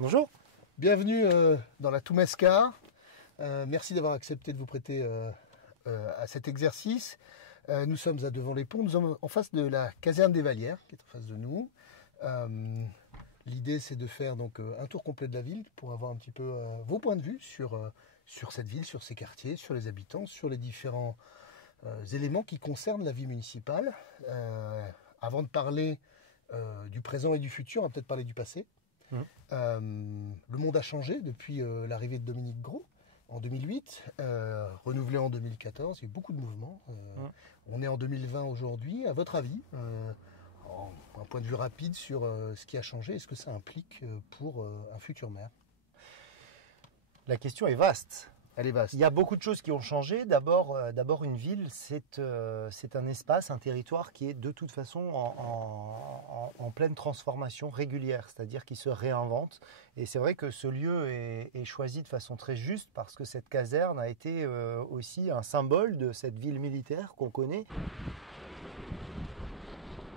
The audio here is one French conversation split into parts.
Bonjour. Bienvenue dans la Toumescar. Merci d'avoir accepté de vous prêter à cet exercice. Nous sommes à Devant-les-Ponts. Nous sommes en face de la caserne des Vallières, qui est en face de nous. L'idée, c'est de faire donc un tour complet de la ville pour avoir un petit peu vos points de vue sur cette ville, sur ses quartiers, sur les habitants, sur les différents éléments qui concernent la vie municipale. Avant de parler du présent et du futur, on va peut-être parler du passé. Le monde a changé depuis l'arrivée de Dominique Gros en 2008, renouvelé en 2014. Il y a eu beaucoup de mouvements. On est en 2020 aujourd'hui. À votre avis, un point de vue rapide sur ce qui a changé, est-ce que ça implique pour un futur maire? La question est vaste. Elle est vaste. Il y a beaucoup de choses qui ont changé. D'abord, une ville, c'est un espace, un territoire qui est de toute façon en pleine transformation régulière, c'est-à-dire qui se réinvente. Et c'est vrai que ce lieu est choisi de façon très juste parce que cette caserne a été aussi un symbole de cette ville militaire qu'on connaît.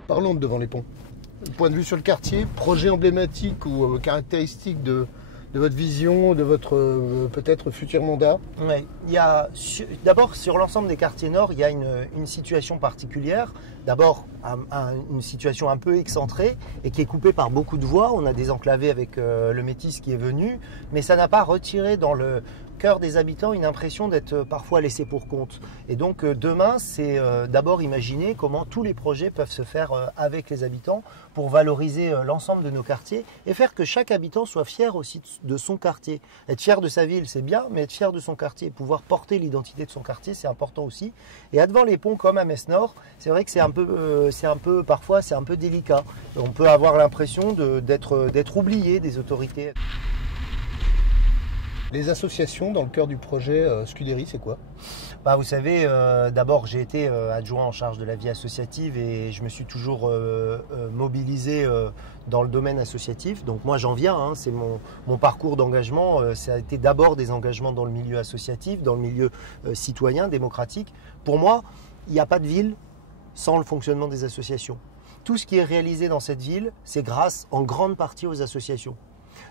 Parlons de Devant-les-Ponts. Point de vue sur le quartier, projet emblématique ou caractéristique de votre vision, de votre peut-être futur mandat? Oui, d'abord sur l'ensemble des quartiers nord, il y a une situation particulière. D'abord, une situation un peu excentrée et qui est coupée par beaucoup de voies. On a désenclavé avec le Métis qui est venu, mais ça n'a pas retiré dans le cœur des habitants une impression d'être parfois laissé pour compte. Et donc demain, c'est d'abord imaginer comment tous les projets peuvent se faire avec les habitants pour valoriser l'ensemble de nos quartiers et faire que chaque habitant soit fier aussi de son quartier. Être fier de sa ville, c'est bien, mais être fier de son quartier, pouvoir porter l'identité de son quartier, c'est important aussi. Et à Devant-les-Ponts, comme à Metz-Nord, c'est vrai que parfois c'est un peu délicat. On peut avoir l'impression d'être oublié des autorités. Les associations dans le cœur du projet Scudéry, c'est quoi? Vous savez, d'abord j'ai été adjoint en charge de la vie associative et je me suis toujours mobilisé dans le domaine associatif. Donc moi j'en viens, c'est mon parcours d'engagement. Ça a été d'abord des engagements dans le milieu associatif, dans le milieu citoyen, démocratique. Pour moi, il n'y a pas de ville sans le fonctionnement des associations. Tout ce qui est réalisé dans cette ville, c'est grâce en grande partie aux associations.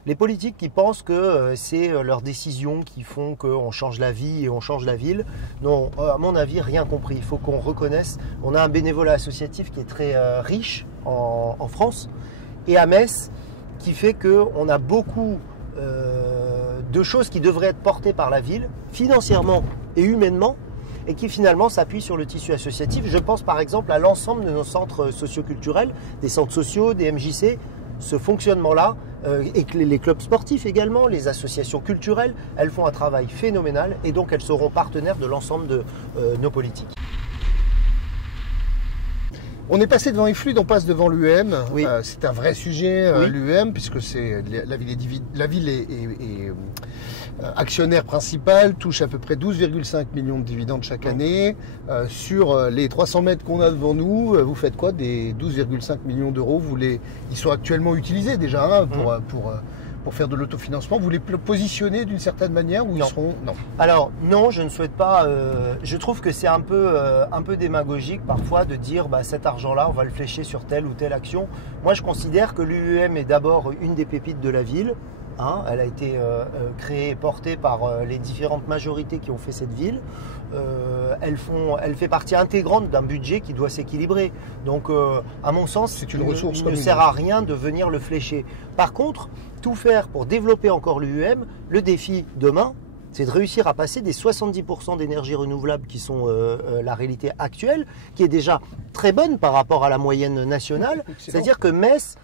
Les politiques qui pensent que c'est leurs décisions qui font qu'on change la vie et on change la ville, n'ont à mon avis rien compris. Il faut qu'on reconnaisse, on a un bénévolat associatif qui est très riche en France et à Metz, qui fait qu'on a beaucoup de choses qui devraient être portées par la ville, financièrement et humainement, et qui finalement s'appuient sur le tissu associatif. Je pense par exemple à l'ensemble de nos centres socioculturels, des centres sociaux, des MJC. Ce fonctionnement-là, et les clubs sportifs également, les associations culturelles, elles font un travail phénoménal et donc elles seront partenaires de l'ensemble de nos politiques. On est passé devant Iflud, on passe devant l'UM. Oui. C'est un vrai sujet, Oui. l'UM, puisque la ville est actionnaire principal, touche à peu près 12,5 millions de dividendes chaque année. Sur les 300 mètres qu'on a devant nous, vous faites quoi des 12,5 millions d'euros? Ils sont actuellement utilisés déjà pour faire de l'autofinancement. Vous les positionnez d'une certaine manière ou ils seront... Non. Alors non, je ne souhaite pas. Je trouve que c'est un peu démagogique parfois de dire cet argent-là, on va le flécher sur telle ou telle action. Moi, je considère que l'UEM est d'abord une des pépites de la ville. Elle a été créée et portée par les différentes majorités qui ont fait cette ville. Elle fait partie intégrante d'un budget qui doit s'équilibrer. Donc, à mon sens, il ne sert à rien de venir le flécher. Par contre, tout faire pour développer encore l'UEM, le défi demain, c'est de réussir à passer des 70% d'énergie renouvelable qui sont la réalité actuelle, qui est déjà très bonne par rapport à la moyenne nationale. C'est-à-dire que Metz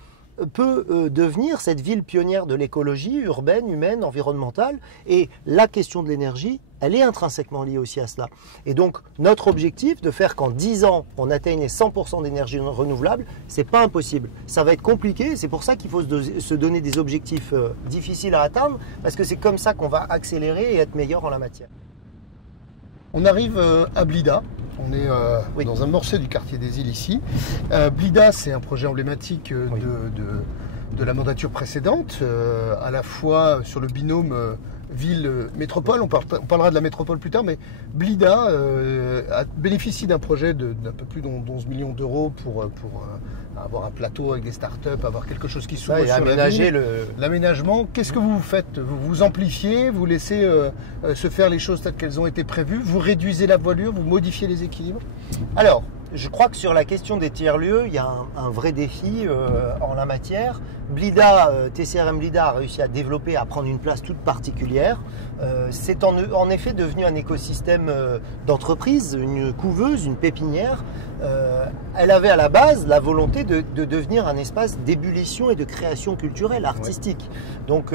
peut devenir cette ville pionnière de l'écologie urbaine, humaine, environnementale. Et la question de l'énergie, elle est intrinsèquement liée aussi à cela. Et donc, notre objectif de faire qu'en 10 ans, on atteigne les 100% d'énergie renouvelable, c'est pas impossible. Ça va être compliqué, c'est pour ça qu'il faut se donner des objectifs difficiles à atteindre, parce que c'est comme ça qu'on va accélérer et être meilleur en la matière. On arrive à Blida. On est dans un morceau du quartier des Îles ici. Blida, c'est un projet emblématique de la mandature précédente, à la fois sur le binôme ville-métropole. On parlera de la métropole plus tard, mais Blida bénéficie d'un projet d'un peu plus de 11 millions d'euros pour avoir un plateau avec des startups, avoir quelque chose qui s'ouvre et sur aménager l'aménagement. Qu'est-ce que vous faites? Vous amplifiez, vous laissez se faire les choses telles qu'elles ont été prévues, vous réduisez la voilure, vous modifiez les équilibres? Alors, je crois que sur la question des tiers-lieux, il y a un vrai défi en la matière. Blida, TCRM Blida a réussi à développer, à prendre une place toute particulière. C'est en effet devenu un écosystème d'entreprise, une couveuse, une pépinière. Elle avait à la base la volonté de devenir un espace d'ébullition et de création culturelle, artistique. Donc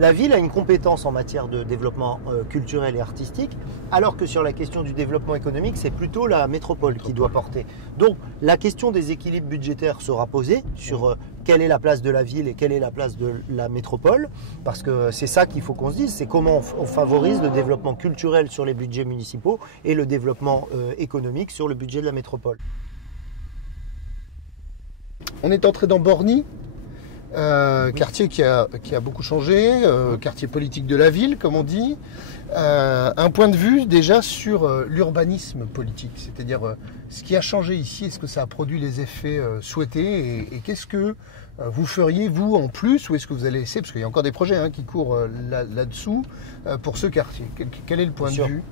la ville a une compétence en matière de développement culturel et artistique, alors que sur la question du développement économique, c'est plutôt la métropole qui doit porter. Donc la question des équilibres budgétaires sera posée sur quelle est la place de la ville et quelle est la place de la métropole, parce que c'est ça qu'il faut qu'on se dise, c'est comment on favorise le développement culturel sur les budgets municipaux et le développement économique sur le budget de la métropole. On est entré dans Borny, quartier qui a beaucoup changé, quartier politique de la ville, comme on dit. Un point de vue déjà sur l'urbanisme politique, c'est-à-dire ce qui a changé ici, est-ce que ça a produit les effets souhaités et qu'est-ce que vous feriez, vous, en plus, ou est-ce que vous allez essayer, parce qu'il y a encore des projets qui courent là-dessous, pour ce quartier. Quel est le point de vue?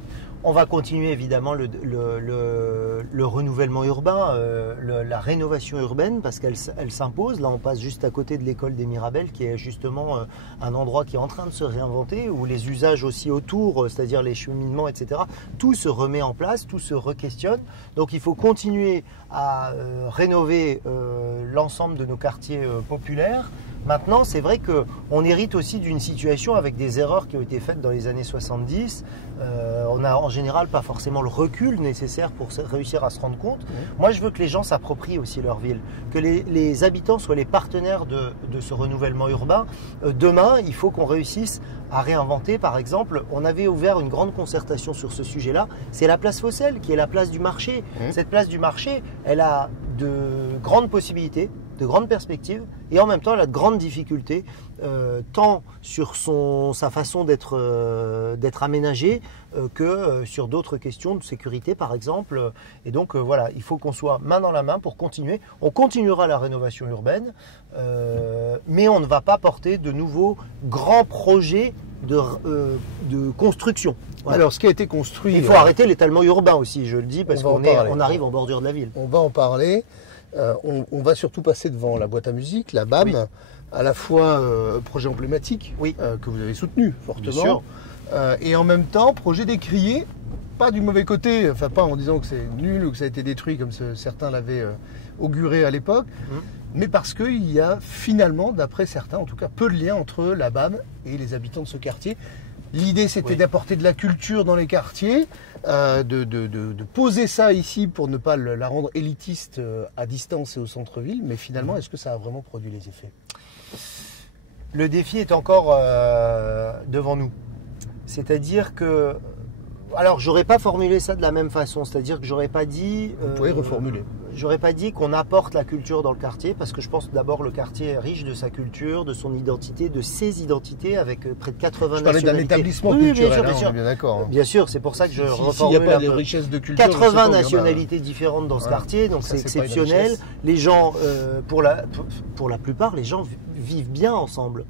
On va continuer évidemment le renouvellement urbain, la rénovation urbaine, parce qu'elle s'impose. Là, on passe juste à côté de l'école des Mirabelles, qui est justement un endroit qui est en train de se réinventer, où les usages aussi autour, c'est-à-dire les cheminements, etc., tout se remet en place, tout se re-questionne. Donc il faut continuer à rénover l'ensemble de nos quartiers populaires. Maintenant, c'est vrai qu'on hérite aussi d'une situation avec des erreurs qui ont été faites dans les années 70. On n'a en général pas forcément le recul nécessaire pour réussir à se rendre compte. Moi, je veux que les gens s'approprient aussi leur ville, que les habitants soient les partenaires de ce renouvellement urbain. Demain, il faut qu'on réussisse à réinventer. Par exemple, on avait ouvert une grande concertation sur ce sujet-là. C'est la place Fossel, qui est la place du marché. Cette place du marché, elle a de grandes possibilités, de grandes perspectives, et en même temps elle a de grandes difficultés, tant sur sa façon d'être aménagée que sur d'autres questions de sécurité par exemple. Et donc voilà, il faut qu'on soit main dans la main pour continuer. On continuera la rénovation urbaine, mais on ne va pas porter de nouveaux grands projets de construction. Voilà. Alors, ce qui a été construit... Il faut arrêter l'étalement urbain aussi, je le dis, parce qu'on arrive en bordure de la ville. On va en parler. On va surtout passer devant la boîte à musique, la BAM, à la fois projet emblématique, que vous avez soutenu fortement, et en même temps projet décrié, pas du mauvais côté, enfin pas en disant que c'est nul ou que ça a été détruit comme certains l'avaient auguré à l'époque, mais parce qu'il y a finalement, d'après certains en tout cas, peu de lien entre la BAM et les habitants de ce quartier. L'idée, c'était d'apporter de la culture dans les quartiers, de poser ça ici pour ne pas la rendre élitiste à distance et au centre-ville. Mais finalement, est-ce que ça a vraiment produit les effets? Le défi est encore devant nous. C'est-à-dire que... Alors, j'aurais pas formulé ça de la même façon. C'est-à-dire que j'aurais pas dit... Vous pouvez reformuler. J'aurais pas dit qu'on apporte la culture dans le quartier, parce que je pense d'abord le quartier est riche de sa culture, de son identité, de ses identités, avec près de 80 nationalités. Je parlais d'un établissement culturel, bien sûr. On est bien d'accord. Bien sûr, c'est pour ça que je reformule. S'il n'y a pas de richesse de culture, 80 nationalités différentes dans ce quartier, donc c'est exceptionnel. Les gens, pour la plupart, les gens vivent bien ensemble.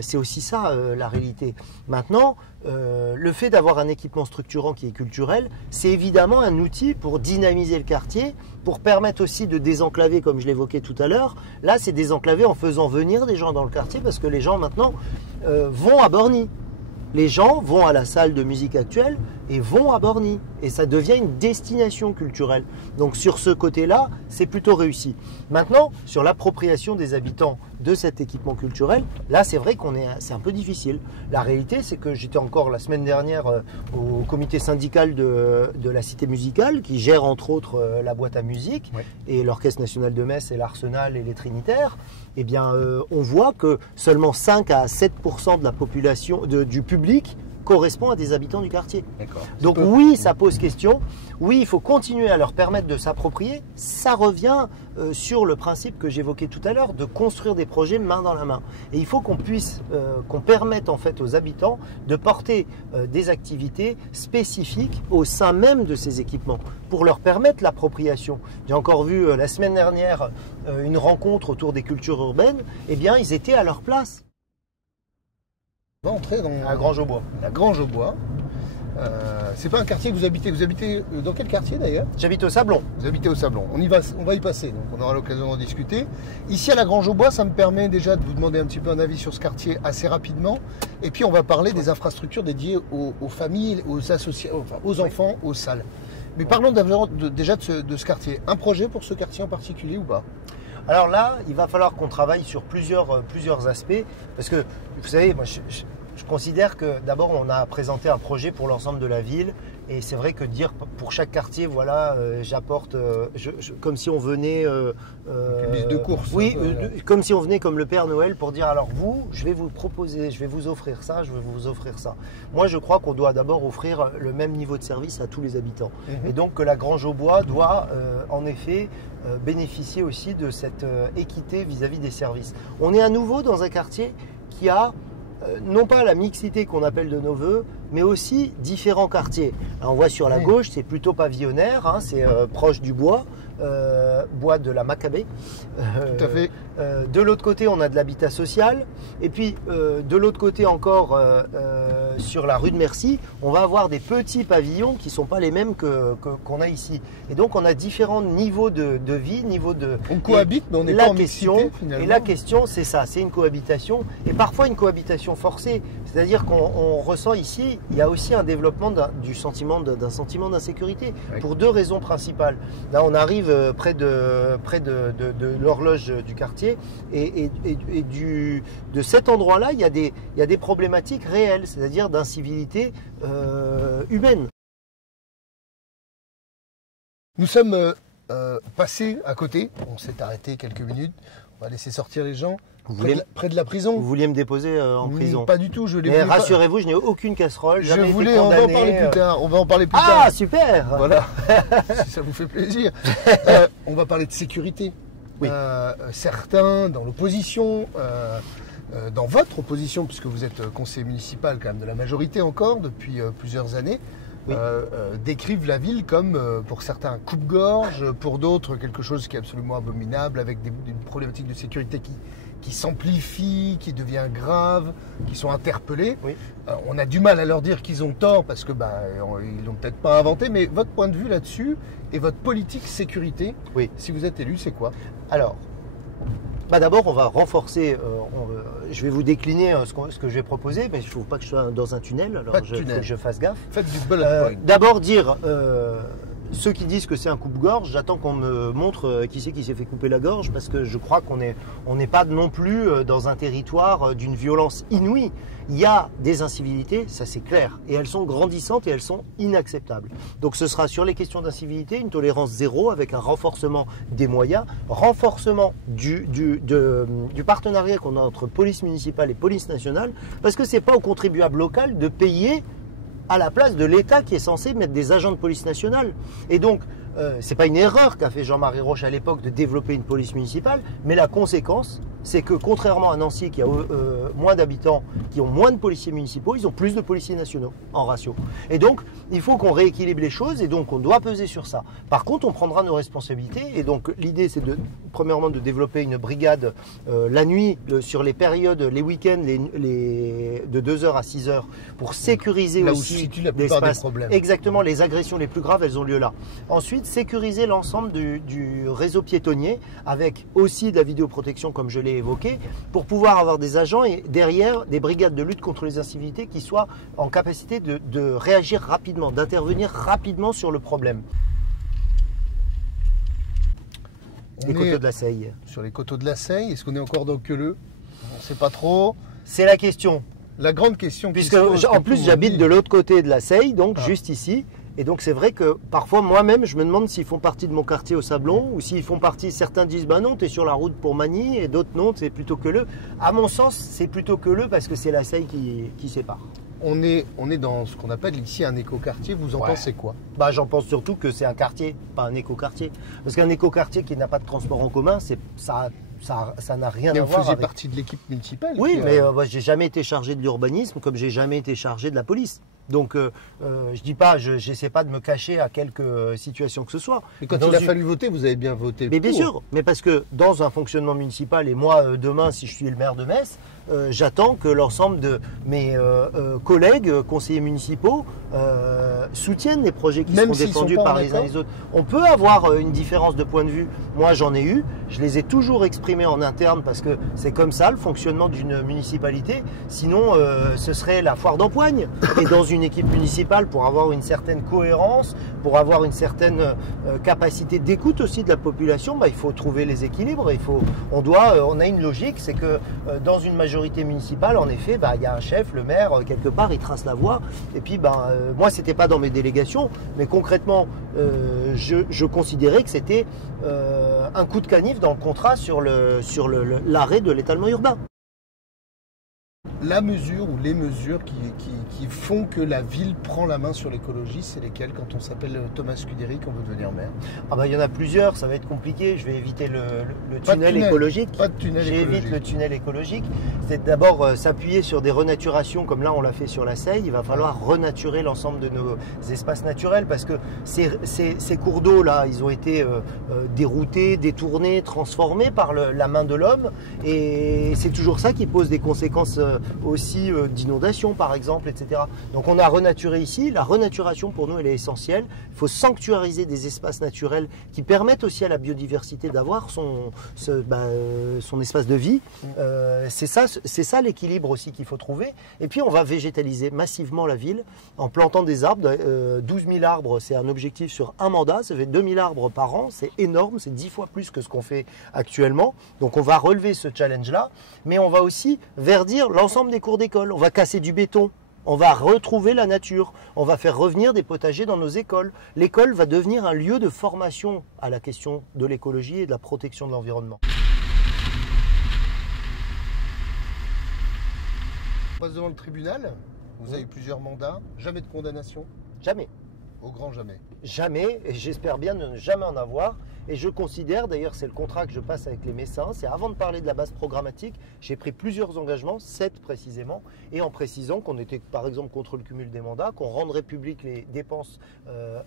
C'est aussi ça la réalité. Maintenant, le fait d'avoir un équipement structurant qui est culturel, c'est évidemment un outil pour dynamiser le quartier, pour permettre aussi de désenclaver, comme je l'évoquais tout à l'heure. Là, c'est désenclaver en faisant venir des gens dans le quartier, parce que les gens maintenant vont à Borny. Les gens vont à la salle de musique actuelle et vont à Borny. Et ça devient une destination culturelle. Donc sur ce côté-là, c'est plutôt réussi. Maintenant, sur l'appropriation des habitants de cet équipement culturel, là c'est vrai c'est un peu difficile. La réalité, c'est que j'étais encore la semaine dernière au comité syndical de la Cité musicale, qui gère entre autres la boîte à musique, et l'Orchestre national de Metz et l'Arsenal et les Trinitaires. Eh bien, on voit que seulement 5 à 7% de la population, du public, correspond à des habitants du quartier. Donc peu... oui, ça pose question. Oui, il faut continuer à leur permettre de s'approprier. Ça revient sur le principe que j'évoquais tout à l'heure, de construire des projets main dans la main. Et il faut qu'on puisse, qu'on permette en fait aux habitants de porter des activités spécifiques au sein même de ces équipements pour leur permettre l'appropriation. J'ai encore vu la semaine dernière une rencontre autour des cultures urbaines. Eh bien, ils étaient à leur place. On va entrer dans la Grange aux Bois. La Grange aux Bois. C'est pas un quartier que vous habitez. Vous habitez dans quel quartier d'ailleurs? J'habite au Sablon. Vous habitez au Sablon. On va y passer, donc on aura l'occasion d'en discuter. Ici à la Grange aux Bois, ça me permet déjà de vous demander un petit peu un avis sur ce quartier assez rapidement. Et puis on va parler des infrastructures dédiées aux familles, aux associés, enfin, aux enfants, aux salles. Mais parlons déjà de ce quartier. Un projet pour ce quartier en particulier ou pas? Alors là, il va falloir qu'on travaille sur plusieurs aspects. Parce que, vous savez, moi, je considère que d'abord, on a présenté un projet pour l'ensemble de la ville. Et c'est vrai que dire pour chaque quartier, voilà, j'apporte, comme si on venait… une liste de courses. Oui, comme si on venait comme le Père Noël pour dire, alors vous, je vais vous proposer, je vais vous offrir ça, je vais vous offrir ça. Moi, je crois qu'on doit d'abord offrir le même niveau de service à tous les habitants. Et donc que la Grange aux Bois doit, en effet, bénéficier aussi de cette équité vis-à-vis des services. On est à nouveau dans un quartier qui a… non pas la mixité qu'on appelle de nos voeux, mais aussi différents quartiers. Alors on voit sur la gauche, c'est plutôt pavillonnaire, hein, c'est proche du bois, bois de la Maccabée. Tout à fait. De l'autre côté, on a de l'habitat social. Et puis, de l'autre côté encore, sur la rue de Mercy, on va avoir des petits pavillons qui ne sont pas les mêmes qu'on a ici. Et donc, on a différents niveaux de vie, niveaux de… On cohabite, mais on n'est pas en mixité, finalement. Et la question, c'est ça, c'est une cohabitation. Et parfois, une cohabitation forcée. C'est-à-dire qu'on ressent ici, il y a aussi un développement d'un sentiment d'insécurité, pour deux raisons principales. Là, on arrive près de l'horloge du quartier et de cet endroit-là, il y a des problématiques réelles, c'est-à-dire d'incivilité humaine. Nous sommes passés à côté, on s'est arrêté quelques minutes, on va laisser sortir les gens. Près de la prison. Vous vouliez me déposer en prison? Pas du tout, je l'ai. Mais rassurez-vous, je n'ai aucune casserole. Je voulais, on va en parler plus tard. On va en parler plus tard. Ah, super. Voilà, si ça vous fait plaisir. On va parler de sécurité. Oui. Certains dans l'opposition, dans votre opposition, puisque vous êtes conseiller municipal quand même de la majorité encore depuis plusieurs années, oui. Décrivent la ville comme, pour certains, un coupe-gorge, pour d'autres, quelque chose qui est absolument abominable, avec des problématiques de sécurité qui s'amplifient, qui devient grave, qui sont interpellés. Oui. On a du mal à leur dire qu'ils ont tort parce que ils l'ont peut-être pas inventé, mais votre point de vue là-dessus et votre politique sécurité, oui. Si vous êtes élu, c'est quoi? Alors, d'abord, on va renforcer, je vais vous décliner ce que je vais proposer, mais il ne faut pas que je sois dans un tunnel, alors il faut que je fasse gaffe. Faites du bullet point. D'abord dire… ceux qui disent que c'est un coupe-gorge, j'attends qu'on me montre qui c'est qui s'est fait couper la gorge, parce que je crois qu'on n'est pas non plus dans un territoire d'une violence inouïe. Il y a des incivilités, ça c'est clair, et elles sont grandissantes et elles sont inacceptables. Donc ce sera sur les questions d'incivilité, une tolérance zéro avec un renforcement des moyens, renforcement du partenariat qu'on a entre police municipale et police nationale, parce que ce n'est pas au contribuable local de payer à la place de l'État qui est censé mettre des agents de police nationale. Et donc, c'est pas une erreur qu'a fait Jean-Marie Roche à l'époque de développer une police municipale, mais la conséquence, c'est que contrairement à Nancy qui a moins d'habitants, qui ont moins de policiers municipaux, ils ont plus de policiers nationaux en ratio. Et donc, il faut qu'on rééquilibre les choses et donc on doit peser sur ça. Par contre, on prendra nos responsabilités et donc l'idée c'est premièrement de développer une brigade la nuit, sur les périodes, les week-ends, de 2h à 6h pour sécuriser là aussi où se situe la plupart des problèmes. Exactement, les agressions les plus graves, elles ont lieu là. Ensuite, sécuriser l'ensemble du réseau piétonnier avec aussi de la vidéoprotection comme je l'ai évoqué pour pouvoir avoir des agents et derrière des brigades de lutte contre les incivilités qui soient en capacité de réagir rapidement, d'intervenir rapidement sur le problème. Les coteaux de la Seille. Sur les coteaux de la Seille, est-ce qu'on est encore dans Queuleux? On ne sait pas trop. C'est la question. La grande question. Puisque en plus j'habite de l'autre côté de la Seille, donc juste ici. Et donc c'est vrai que parfois moi-même je me demande s'ils font partie de mon quartier au Sablon ou s'ils font partie, certains disent bah non, tu es sur la route pour Magny et d'autres non, c'est plutôt Queuleux. À mon sens c'est plutôt Queuleux parce que c'est la Seille qui sépare. On est dans ce qu'on appelle ici un écoquartier, vous en pensez quoi? Bah, j'en pense surtout que c'est un quartier, pas un écoquartier. Parce qu'un écoquartier qui n'a pas de transport en commun, ça n'a rien à voir. Vous faisiez partie de l'équipe municipale? Oui, mais moi, j'ai jamais été chargé de l'urbanisme comme j'ai jamais été chargé de la police. Donc je dis pas, j'essaie pas de me cacher à quelque situation que ce soit. Mais quand il a fallu voter, vous avez bien voté. Mais bien sûr, mais parce que dans un fonctionnement municipal, et moi demain, si je suis le maire de Metz, j'attends que l'ensemble de mes collègues conseillers municipaux soutiennent les projets qui seront défendus par les uns et les autres. On peut avoir une différence de point de vue. Moi, j'en ai eu. Je les ai toujours exprimés en interne parce que c'est comme ça le fonctionnement d'une municipalité. Sinon, ce serait la foire d'empoigne. Et dans une équipe municipale, pour avoir une certaine cohérence, pour avoir une certaine capacité d'écoute aussi de la population, bah, il faut trouver les équilibres. On a une logique, c'est que dans une majorité municipale, en effet, bah, y a un chef, le maire, quelque part, il trace la voie. Et puis, bah, moi, c'était pas dans mes délégations, mais concrètement, je considérais que c'était un coup de canif dans le contrat sur l'arrêt de l'étalement urbain. La mesure ou les mesures qui font que la ville prend la main sur l'écologie, c'est lesquelles quand on s'appelle Thomas Scudéry, qu'on veut devenir maire? Ah bah, il y en a plusieurs, ça va être compliqué. Je vais éviter le tunnel écologique. Pas de tunnel écologique. J'évite le tunnel écologique. C'est d'abord s'appuyer sur des renaturations, comme là on l'a fait sur la Seille. Il va falloir renaturer l'ensemble de nos espaces naturels parce que ces cours d'eau là, ils ont été déroutés, détournés, transformés par la main de l'homme. Et c'est toujours ça qui pose des conséquences aussi d'inondations par exemple, etc. Donc on a renaturé ici. La renaturation pour nous elle est essentielle. Il faut sanctuariser des espaces naturels qui permettent aussi à la biodiversité d'avoir son espace de vie. C'est ça l'équilibre aussi qu'il faut trouver. Et puis on va végétaliser massivement la ville en plantant des arbres. 12 000 arbres, c'est un objectif sur un mandat. Ça fait 2 000 arbres par an. C'est énorme, c'est 10 fois plus que ce qu'on fait actuellement. Donc on va relever ce challenge-là. Mais on va aussi verdir l'ensemble des cours d'école. On va casser du béton. On va retrouver la nature. On va faire revenir des potagers dans nos écoles. L'école va devenir un lieu de formation à la question de l'écologie et de la protection de l'environnement. On passe devant le tribunal. Vous avez plusieurs mandats. Jamais de condamnation? Jamais. Au grand jamais. Jamais, et j'espère bien ne jamais en avoir. Et je considère, d'ailleurs c'est le contrat que je passe avec les Messins, c'est avant de parler de la base programmatique, j'ai pris plusieurs engagements, 7 précisément, et en précisant qu'on était par exemple contre le cumul des mandats, qu'on rendrait public les dépenses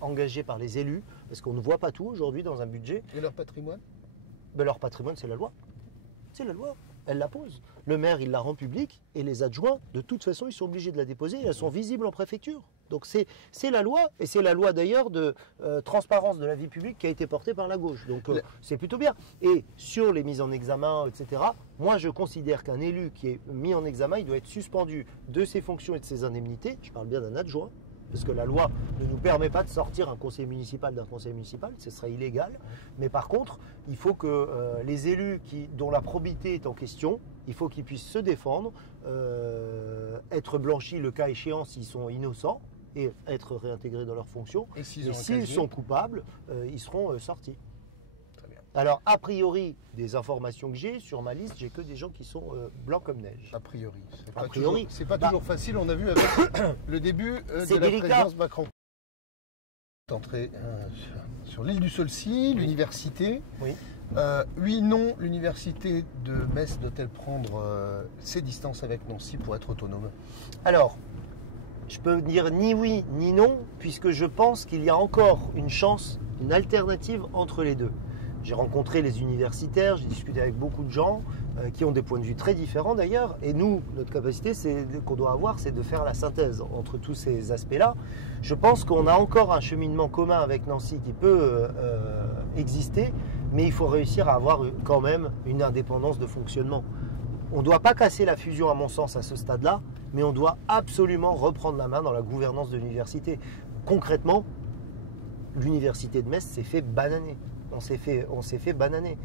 engagées par les élus, parce qu'on ne voit pas tout aujourd'hui dans un budget. Et leur patrimoine? Ben, leur patrimoine c'est la loi. C'est la loi. Elle la pose. Le maire, il la rend publique et les adjoints, de toute façon, ils sont obligés de la déposer et elles sont visibles en préfecture. Donc c'est la loi, et c'est la loi d'ailleurs de transparence de la vie publique qui a été portée par la gauche. Donc c'est plutôt bien. Et sur les mises en examen, etc., moi je considère qu'un élu qui est mis en examen, il doit être suspendu de ses fonctions et de ses indemnités. Je parle bien d'un adjoint, parce que la loi ne nous permet pas de sortir un conseiller municipal d'un conseil municipal, ce serait illégal. Mais par contre, il faut que les élus dont la probité est en question, il faut qu'ils puissent se défendre, être blanchis le cas échéant s'ils sont innocents, et être réintégrés dans leurs fonctions. Et s'ils sont coupables, ils seront sortis. Très bien. Alors, a priori, des informations que j'ai sur ma liste, j'ai que des gens qui sont blancs comme neige. A priori. C'est pas toujours facile, on a vu avec le début de la présidence Macron. Entrée sur l'île du Saulcy, l'université. Oui. Oui, non, l'université de Metz doit-elle prendre ses distances avec Nancy pour être autonome? Alors, je peux dire ni oui ni non, puisque je pense qu'il y a encore une chance, une alternative entre les deux. J'ai rencontré les universitaires, j'ai discuté avec beaucoup de gens qui ont des points de vue très différents d'ailleurs. Et nous, notre capacité qu'on doit avoir, c'est de faire la synthèse entre tous ces aspects-là. Je pense qu'on a encore un cheminement commun avec Nancy qui peut exister, mais il faut réussir à avoir quand même une indépendance de fonctionnement. On ne doit pas casser la fusion à mon sens à ce stade-là, mais on doit absolument reprendre la main dans la gouvernance de l'université. Concrètement, l'université de Metz s'est fait bananer. On s'est fait bananer.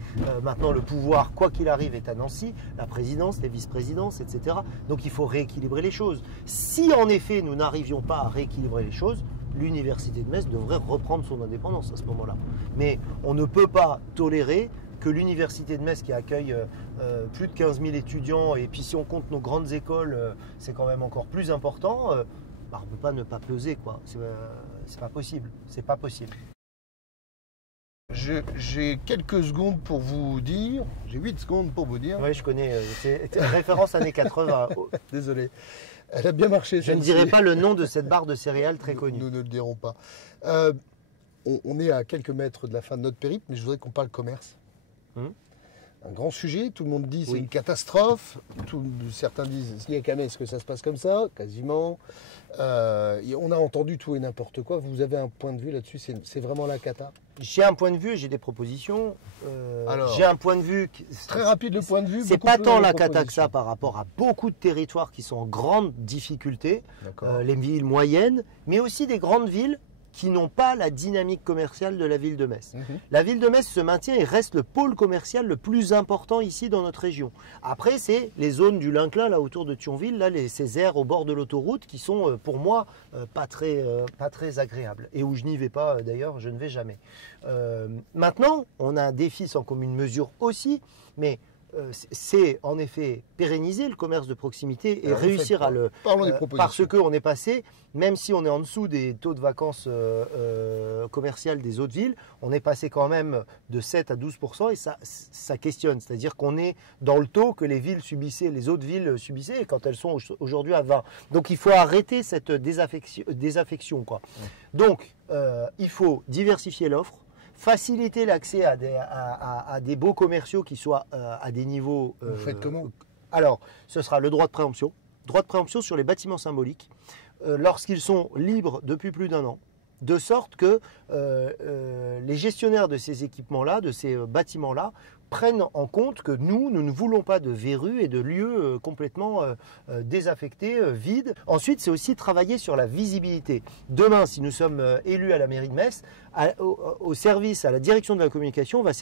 Maintenant, le pouvoir, quoi qu'il arrive, est à Nancy, la présidence, les vice-présidences, etc. Donc il faut rééquilibrer les choses. Si en effet nous n'arrivions pas à rééquilibrer les choses, l'université de Metz devrait reprendre son indépendance à ce moment-là. Mais on ne peut pas tolérer que l'université de Metz, qui accueille plus de 15 000 étudiants, et puis si on compte nos grandes écoles, c'est quand même encore plus important, on ne peut pas ne pas peser, quoi. C'est pas possible. C'est pas possible. J'ai quelques secondes pour vous dire. J'ai 8 secondes pour vous dire. Oui, je connais. C'est référence années 80. Désolé. Elle a bien marché. Je ne dirai pas le nom de cette barre de céréales très connue. Nous ne le dirons pas. On est à quelques mètres de la fin de notre périple, mais je voudrais qu'on parle commerce. Un grand sujet, tout le monde dit c'est une catastrophe. Certains disent s'il y a qu'à Metz que ça se passe comme ça, quasiment. On a entendu tout et n'importe quoi. Vous avez un point de vue là-dessus, c'est vraiment la cata? J'ai un point de vue et j'ai des propositions. J'ai un point de vue. Très rapide le point de vue. C'est pas tant la cata que ça par rapport à beaucoup de territoires qui sont en grande difficulté, les villes moyennes, mais aussi des grandes villes qui n'ont pas la dynamique commerciale de la ville de Metz. La ville de Metz se maintient et reste le pôle commercial le plus important ici dans notre région. Après, c'est les zones du Linklin, là autour de Thionville, là, ces aires au bord de l'autoroute qui sont pour moi pas très agréables. Et où je n'y vais pas d'ailleurs, je ne vais jamais. Maintenant, on a un défi sans commune mesure aussi, mais c'est en effet pérenniser le commerce de proximité et réussir à le... Parlons des propositions. Parce qu'on est passé, même si on est en dessous des taux de vacances commerciales des autres villes, on est passé quand même de 7 à 12% et ça questionne. C'est-à-dire qu'on est dans le taux que les villes subissaient, les autres villes subissaient quand elles sont aujourd'hui à 20. Donc il faut arrêter cette désaffection, quoi. Donc il faut diversifier l'offre, faciliter l'accès à des baux commerciaux qui soient à des niveaux... Vous faites comment? Alors, ce sera le droit de préemption. Droit de préemption sur les bâtiments symboliques, lorsqu'ils sont libres depuis plus d'1 an, de sorte que les gestionnaires de ces équipements-là, de ces bâtiments-là, prennent en compte que nous ne voulons pas de verrues et de lieux complètement désaffectés, vides. Ensuite, c'est aussi travailler sur la visibilité. Demain, si nous sommes élus à la mairie de Metz, au service, à la direction de la communication, on va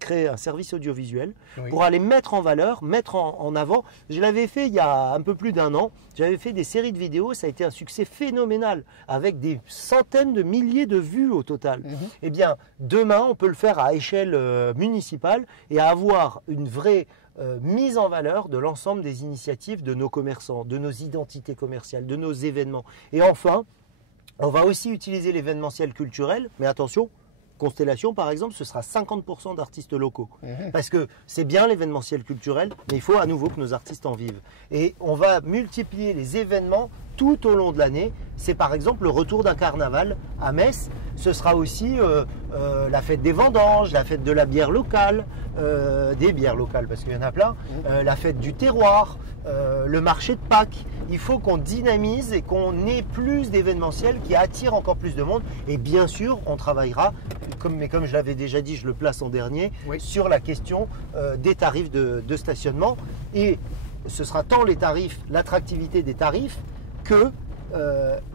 créer un service audiovisuel pour aller mettre en valeur, mettre en avant. Je l'avais fait il y a un peu plus d'1 an. J'avais fait des séries de vidéos, ça a été un succès phénoménal, avec des centaines de milliers de vues au total. Eh bien, demain, on peut le faire à échelle municipale et à avoir une vraie mise en valeur de l'ensemble des initiatives de nos commerçants, de nos identités commerciales, de nos événements. Et enfin, on va aussi utiliser l'événementiel culturel, mais attention, Constellation par exemple, ce sera 50% d'artistes locaux. Parce que c'est bien l'événementiel culturel, mais il faut à nouveau que nos artistes en vivent. Et on va multiplier les événements tout au long de l'année. C'est par exemple le retour d'un carnaval à Metz. Ce sera aussi la fête des vendanges, la fête de la bière locale, des bières locales parce qu'il y en a plein, la fête du terroir, le marché de Pâques. Il faut qu'on dynamise et qu'on ait plus d'événementiels qui attirent encore plus de monde. Et bien sûr, on travaillera, comme je l'avais déjà dit, je le place en dernier, sur la question des tarifs de stationnement. Et ce sera tant les tarifs, l'attractivité des tarifs, que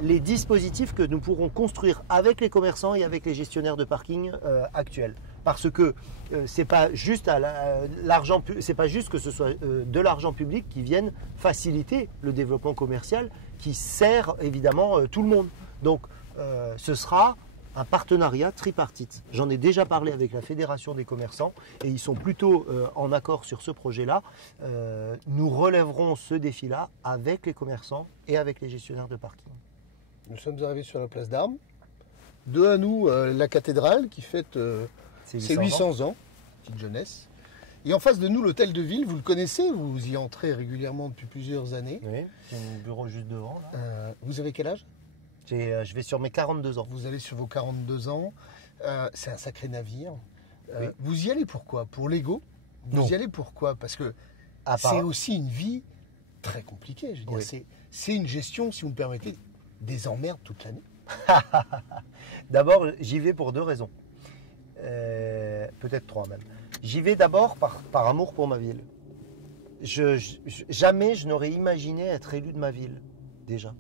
les dispositifs que nous pourrons construire avec les commerçants et avec les gestionnaires de parking actuels. Parce que c'est pas juste l'argent, c'est pas juste que ce soit de l'argent public qui vienne faciliter le développement commercial, qui sert évidemment tout le monde. Donc ce sera un partenariat tripartite. J'en ai déjà parlé avec la Fédération des commerçants et ils sont plutôt en accord sur ce projet-là. Nous relèverons ce défi-là avec les commerçants et avec les gestionnaires de parking. Nous sommes arrivés sur la place d'Armes. À nous, la cathédrale qui fête ses 800 ans, petite jeunesse. Et en face de nous, l'hôtel de ville, vous le connaissez, vous y entrez régulièrement depuis plusieurs années. Oui, j'ai mon bureau juste devant. Là. Vous avez quel âge ? Je vais sur mes 42 ans. Vous allez sur vos 42 ans. C'est un sacré navire. Oui. Vous y allez pourquoi? Pour l'ego? Vous y allez pourquoi? Parce que c'est aussi une vie très compliquée. Je veux dire, c'est une gestion, si vous me permettez, des emmerdes toute l'année. D'abord, j'y vais pour 2 raisons. Peut-être 3 même. J'y vais d'abord par amour pour ma ville. Jamais je n'aurais imaginé être élu de ma ville, déjà.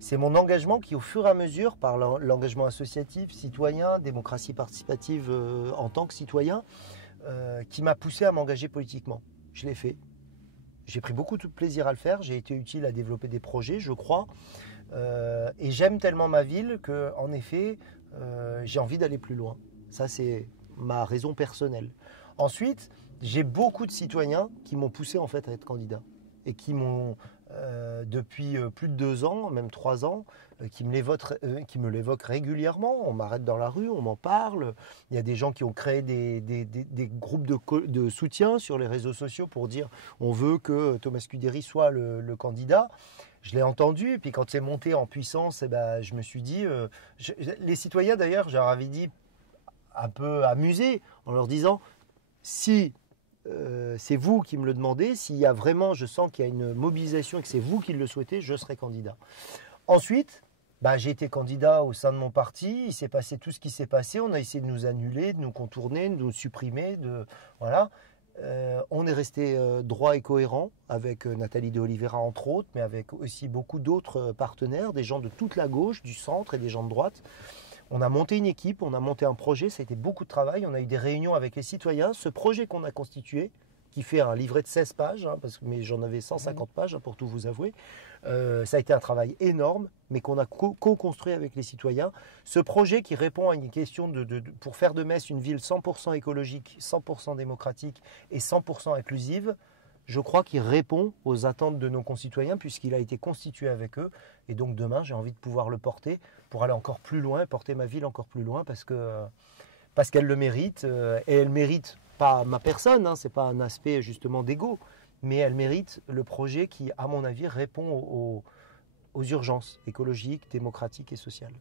C'est mon engagement qui, au fur et à mesure, par l'engagement associatif, citoyen, démocratie participative en tant que citoyen, qui m'a poussé à m'engager politiquement. Je l'ai fait. J'ai pris beaucoup de plaisir à le faire. J'ai été utile à développer des projets, je crois. Et j'aime tellement ma ville que, en effet, j'ai envie d'aller plus loin. Ça, c'est ma raison personnelle. Ensuite, j'ai beaucoup de citoyens qui m'ont poussé en fait à être candidat et qui m'ont, depuis plus de 2 ans, même 3 ans, qui me l'évoquent régulièrement. On m'arrête dans la rue, on m'en parle. Il y a des gens qui ont créé des groupes de soutien sur les réseaux sociaux pour dire on veut que Thomas Scuderi soit le candidat. Je l'ai entendu, et puis quand c'est monté en puissance, eh ben, je me suis dit, les citoyens d'ailleurs, je leur avais dit un peu amusé en leur disant, si c'est vous qui me le demandez, s'il y a vraiment, je sens qu'il y a une mobilisation et que c'est vous qui le souhaitez, je serai candidat. Ensuite, bah, j'ai été candidat au sein de mon parti, il s'est passé tout ce qui s'est passé, on a essayé de nous annuler, de nous contourner, de nous supprimer, voilà. On est resté droit et cohérent avec Nathalie de Oliveira entre autres, mais avec aussi beaucoup d'autres partenaires, des gens de toute la gauche, du centre et des gens de droite. On a monté une équipe, on a monté un projet, ça a été beaucoup de travail, on a eu des réunions avec les citoyens. Ce projet qu'on a constitué, qui fait un livret de 16 pages, mais j'en avais 150 pages pour tout vous avouer, ça a été un travail énorme, mais qu'on a co-construit avec les citoyens. Ce projet qui répond à une question pour faire de Metz une ville 100% écologique, 100% démocratique et 100% inclusive, je crois qu'il répond aux attentes de nos concitoyens puisqu'il a été constitué avec eux. Et donc demain, j'ai envie de pouvoir le porter pour aller encore plus loin, porter ma ville encore plus loin parce qu'elle le mérite. Et elle mérite pas ma personne, ce n'est pas un aspect justement d'ego, mais elle mérite le projet qui, à mon avis, répond aux urgences écologiques, démocratiques et sociales.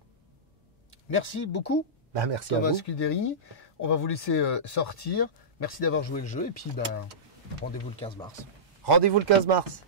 Merci beaucoup, merci à vous. Thomas Scuderi. On va vous laisser sortir. Merci d'avoir joué le jeu et puis rendez-vous le 15 mars. Rendez-vous le 15 mars.